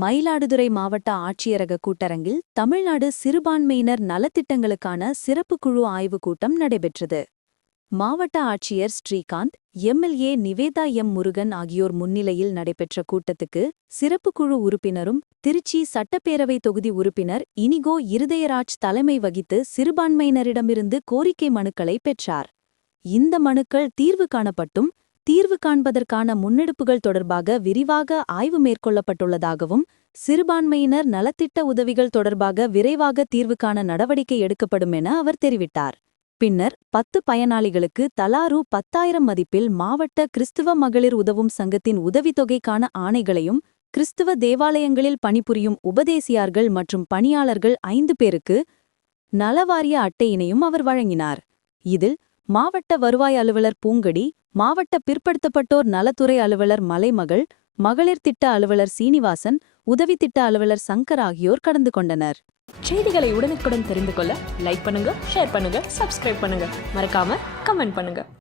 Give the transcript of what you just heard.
மயிலாடுதுறை மாவட்ட ஆட்சியரக கூட்டரங்கில் தமிழ்நாடு சிறுபான்மையினர் நலத்திட்டங்களுக்கான சிறப்பு குழு ஆய்வுக் கூட்டம் நடைபெற்றது. மாவட்ட ஆட்சியர் ஸ்ரீகாந்த் எம்எல்ஏ நிவேதா எம் முருகன் ஆகியோர் முன்னிலையில் நடைபெற்ற கூட்டத்துக்கு சிறப்பு குழு உறுப்பினரும் திருச்சி சட்டப்பேரவை தொகுதி உறுப்பினர் இனிகோ இருதயராஜ் தலைமை வகித்து சிறுபான்மையினரிடமிருந்து கோரிக்கை மனுக்களை பெற்றார். இந்த மனுக்கள் தீர்வு காணப்பட்டும் தீர்வு காண்பதற்கான முன்னெடுப்புகள் தொடர்பாக விரிவாக ஆய்வு மேற்கொள்ளப்பட்டுள்ளதாகவும் சிறுபான்மையினர் நலத்திட்ட உதவிகள் தொடர்பாக விரைவாக தீர்வு காண நடவடிக்கை எடுக்கப்படும் என அவர் தெரிவித்தார். பின்னர் பத்து பயனாளிகளுக்கு தலா ரூ பத்தாயிரம் மதிப்பில் மாவட்ட கிறிஸ்துவ மகளிர் உதவும் சங்கத்தின் உதவித்தொகைக்கான ஆணைகளையும் கிறிஸ்துவ தேவாலயங்களில் பணிபுரியும் உபதேசியார்கள் மற்றும் பணியாளர்கள் ஐந்து பேருக்கு நலவாரிய அட்டையினையும் அவர் வழங்கினார். இதில் மாவட்ட வருவாய் அலுவலர் பூங்கடி மாவட்ட பிற்படுத்தப்பட்டோர் நலத்துறை அலுவலர் மலைமகள் மகளிர் திட்ட அலுவலர் சீனிவாசன் உதவி திட்ட அலுவலர் சங்கர் ஆகியோர் கலந்து கொண்டனர். செய்திகளை உடனுக்குடன் தெரிந்து கொள்ள லைக் பண்ணுங்க ஷேர் பண்ணுங்க சப்ஸ்கிரைப் பண்ணுங்க. மறக்காம கமெண்ட் பண்ணுங்க.